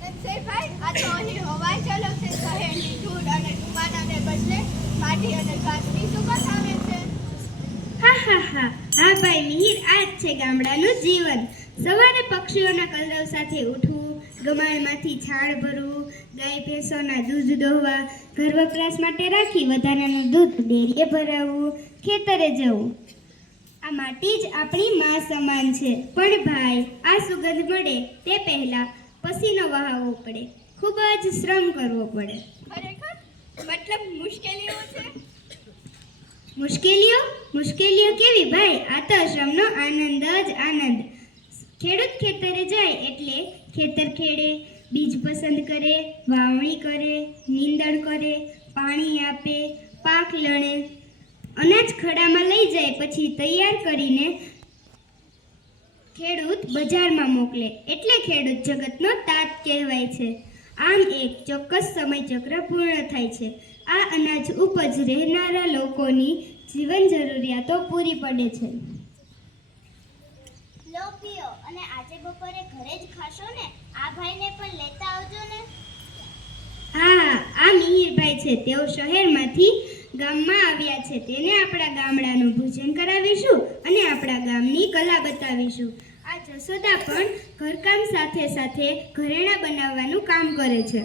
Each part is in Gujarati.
ધનંજયભાઈ, આ તો અહીં હવા ચાલક છે. શહેરની ધૂળ અને ધુમાડાને બદલે માટી અને ઘાસની સુગંધ આવે છે. હા ભાઈ મિહિર, આ જ છે ગામડાનું જીવન. સવારે પક્ષીઓના કલરવ સાથે ઉઠવું, ગમાણમાંથી છાણ ભરવું, ગાય ભેંસોના દૂધ દોહવા, ઘર વપરાશ માટે રાખી વધારાનું દૂધ ડેરીએ ભરાવવું, ખેતરે જવું. આ માટી જ આપણી માં સમાન છે. પણ ભાઈ, આ સુગંધ મળે તે પહેલા પસીનો વહાવવો પડે, ખૂબ જ શ્રમ કરવો પડે. ખરેખર? મતલબ મુશ્કેલીઓ છે? મુશ્કેલીઓ કેવી ભાઈ? આ તો શ્રમનો આનંદ જ આનંદ. ખેડૂત ખેતરે જાય એટલે ખેતર ખેડે, બીજ પસંદ કરે, વાવણી કરે, નીંદણ કરે, પાણી આપે, પાક લણે, અનાજ ખડામાં લઈ જાય, પછી તૈયાર કરીને ખેડૂત બજારમાં મોકલે. એટલે ખેડૂત જગતનો તાત કહેવાય છે. આમ એક ચોક્કસ સમય ચક્ર પૂર્ણ થાય છે. આ અનાજ ઉપજ રહેનારા લોકોની જીવન જરૂરિયાતો પૂરી પડે છે. લો પીઓ, અને આજે બપોરે ઘરે જ ખાશો ને? આ ભાઈને પણ લેતા આવજો ને. હા, આ મિહિરભાઈ છે. તેઓ શહેરમાંથી ગામમાં આવ્યા છે. તેને આપણા ગામડાનું ભોજન કરાવીશું અને આપણા ગામની કલા બતાવીશું. આ જસોદા પણ ઘરકામ સાથે સાથે ઘરેણાં બનાવવાનું કામ કરે છે.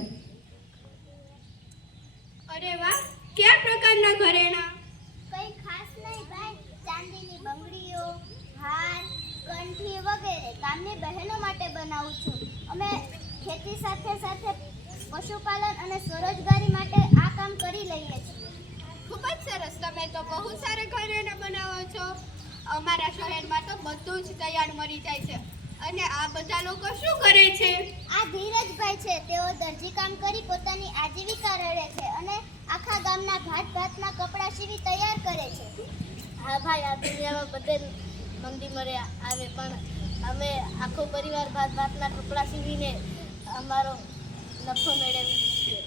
અરે વાહ, કયા પ્રકારના ઘરેણાં? કંઈ ખાસ નહીં ભાઈ, ચાંદીની બંગડીઓ, હાર, કંઠી વગેરે ગામની બહેનો માટે બનાવું છું. અમે ખેતી સાથે સાથે પશુપાલન અને સ્વરોજગારી માટે આ કામ કરી લઈએ છીએ. ખૂબ જ સરસ. તમે તો બહુ સારા ઘરેણાં બનાવો છો. અમારા શહેરમાં તો બધું જ તૈયાર મળી જાય છે. અને આ બધા લોકો શું કરે છે? આ ધીરજભાઈ છે. તેઓ દરજી કામ કરી પોતાની આજીવિકા રળે છે અને આખા ગામના ભાતના કપડાં સીવી તૈયાર કરે છે. હા ભાઈ, આ દુનિયામાં બધે મંદી મરે આવે, પણ અમે આખો પરિવાર ભાતના કપડાં સીવીને અમારો નફો મેળવીએ છીએ.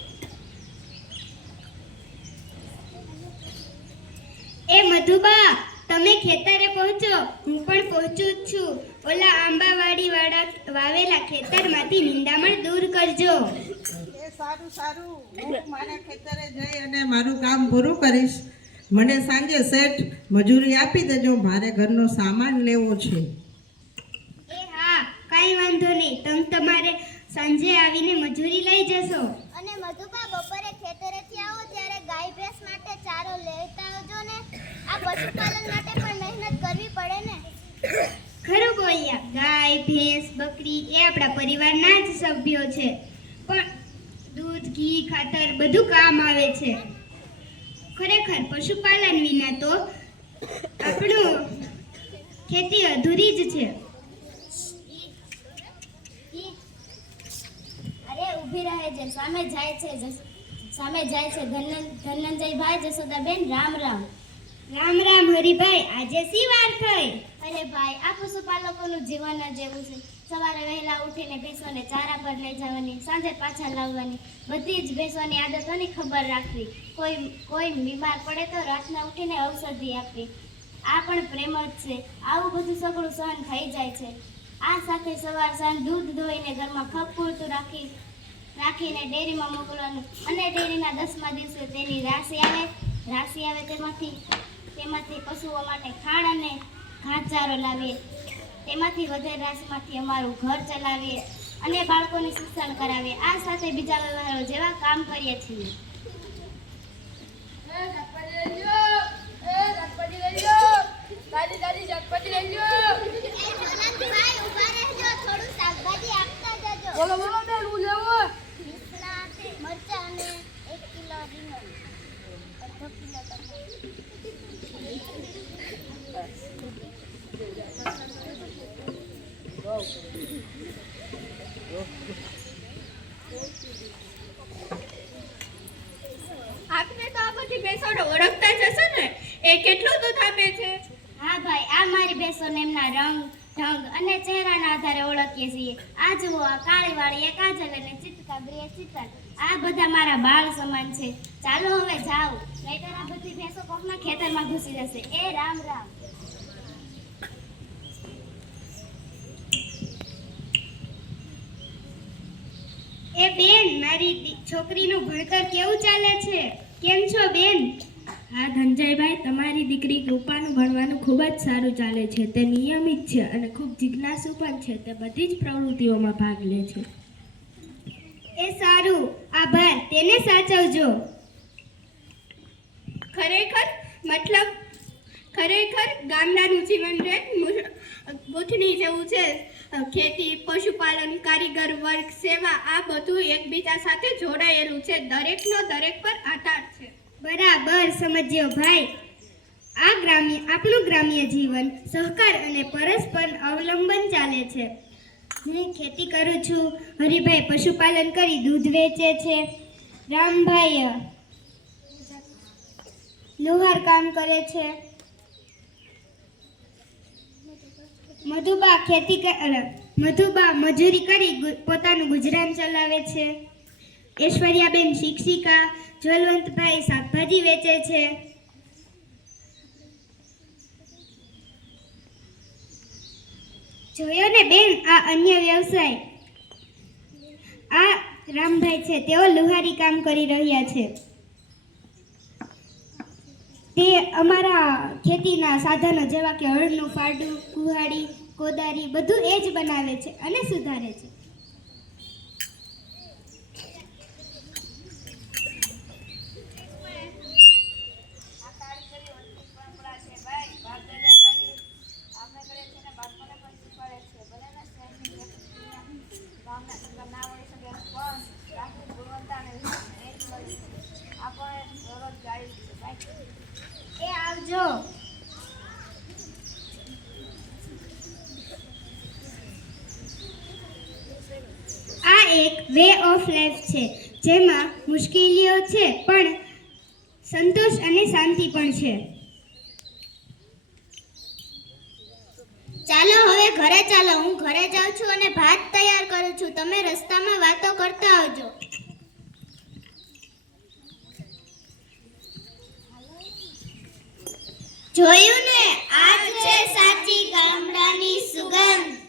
એ મધુબા, તમે ખેતરે પહોંચો, હું પણ પહોંચું જ છું. ઓલા આંબાવાડી વાળા વાવેલા ખેતરમાંથી નિંદામણ દૂર કરજો. એ સારું, હું મારા ખેતરે જઈ અને મારું કામ પૂરું કરીશ. મને સાંજે સેટ મજૂરી આપી દેજો, મારે ઘરનો સામાન લેવો છે. એ હા, કાંઈ વાંધો નહીં. તમે તમારે સાંજે આવીને મજૂરી લઈ જશો. અને મધુબા, બપોરે ખેતરેથી આવો ત્યારે ગાય ભેંસ માટે ચારો લેતા આવજો ને. આ પશુપાલન માટે પણ મહેનત કરવી પડે ને. ખરું બોલ્યા. ગાય ભેંસ બકરી એ આપણા પરિવારના જ સભ્યો છે. પણ દૂધ ઘી ખાતર બધું કામ આવે છે. ખરેખર પશુપાલન વિના તો આપણું ખેતી અધૂરી જ છે. અરે ઊભી રહે છે, સામે જાય છે ધનંજયભાઈ, જસોદાબેન, રામ રામ. રામ રામ હરિભાઈ, આજે શી વાર થઈ? અરે ભાઈ, આ પશુપાલકોનું જીવન જ એવું છે. સવારે વહેલા ઉઠીને ભેંસોને ચારા પર લઈ જવાની, સાંજે પાછા લાવવાની, બધી જ ભેંસોની આદતોની ખબર રાખવી. કોઈ બીમાર પડે તો રાતના ઉઠીને ઔષધિ આપવી. આ પણ પ્રેમ જ છે. આવું બધું સઘળું સહન થઈ જાય છે. આ સાથે સવાર સાંજ દૂધ દોઈને ઘરમાં ખપ પૂરતું રાખીને ડેરીમાં મોકલવાનું, અને ડેરીના 10મા દિવસે તેની રાશિ આવે તેમાંથી પશુઓ માટે ખાણ અને ઘાસચારો લાવીએ. તેમાંથી વધેલ રાશિમાંથી અમારું ઘર ચલાવીએ અને બાળકોને શિક્ષણ કરાવીએ. આ સાથે બીજા વ્યવહારો જેવા કામ કરીએ છીએ. થોડું શાકભાજી આપતા જજો. બોલો બેન, હું લેવો. મરચાં અને 1 કિલો રીંગણ, અડધો કિલો ટમાટર. આપને તો આ બધી ભેંસોને ઓળખતા જ હશો ને? એ કેટલું દૂધ આપે છે? હા ભાઈ, આ મારી ભેંસોને એમના રંગ, ઢંગ અને ચહેરાના આધારે ઓળખીએ છીએ. આ જુઓ, આ કાળીવાળી એ કાજલ અને ચિતકાબરી એ ચિતલ. આ બધા મારા બાળ સમાન છે. ચાલો હવે જાઓ, નહીંતર આ બધી ભેંસો કોકના ખેતરમાં ઘૂસી જશે. એ રામ રામ. એ બેન, મારી છોકરીનું ભણતર કેવું ચાલે છે? કેમ છો બેન? હા ધનંજયભાઈ, તમારી દીકરી કૃપાનું ભણવાનું ખૂબ જ સારું ચાલે છે. તે નિયમિત છે અને ખૂબ જિજ્ઞાસુ પણ છે. તે બધી જ પ્રવૃત્તિઓમાં ભાગ લે છે. એ સારું, આભાર. તેને સાચવજો. ખરેખર ગામડાનું જીવન ગૂંથણી જેવું છે. ખેતી, પશુપાલન, કારીગર વર્ગ, સેવા આ બધું એકબીજા સાથે જોડાયેલું છે. દરેકનો દરેક પર આધાર છે. બરાબર સમજ્યો ભાઈ. આપણું ગ્રામ્ય જીવન સહકાર અને પરસ્પર અવલંબન ચાલે છે. હું ખેતી કરું છું, હરિભાઈ પશુપાલન કરી દૂધ વેચે છે, રામભાઈ લુહાર કામ કરે છે, મધુબા મજૂરી કરી પોતાનું ગુજરાન ચલાવે છે, ઐશ્વર્યાબેન શિક્ષિકા, જલવંતભાઈ શાકભાજી વેચે છે. જોયો ને બેન, આ અન્ય વ્યવસાય. આ રામભાઈ છે, તેઓ લુહારી કામ કરી રહ્યા છે. તે અમારા ખેતીના સાધનો જેવા કે હળનું ફાડું, કુહાડી, કોદારી બધું એ જ બનાવે છે અને સુધારે છે. એ આવજો. આ એક વે ઓફ લાઈફ છે, જેમાં મુશ્કેલીઓ છે પણ સંતોષ અને શાંતિ પણ છે. ચાલો હવે ઘરે ચાલો. હું ઘરે જાઉં છું અને ભાત તૈયાર કરું છું. તમે રસ્તામાં વાતો કરતા આવજો. જોયું ને, આ છે સાચી ગામડાની સુગંધ.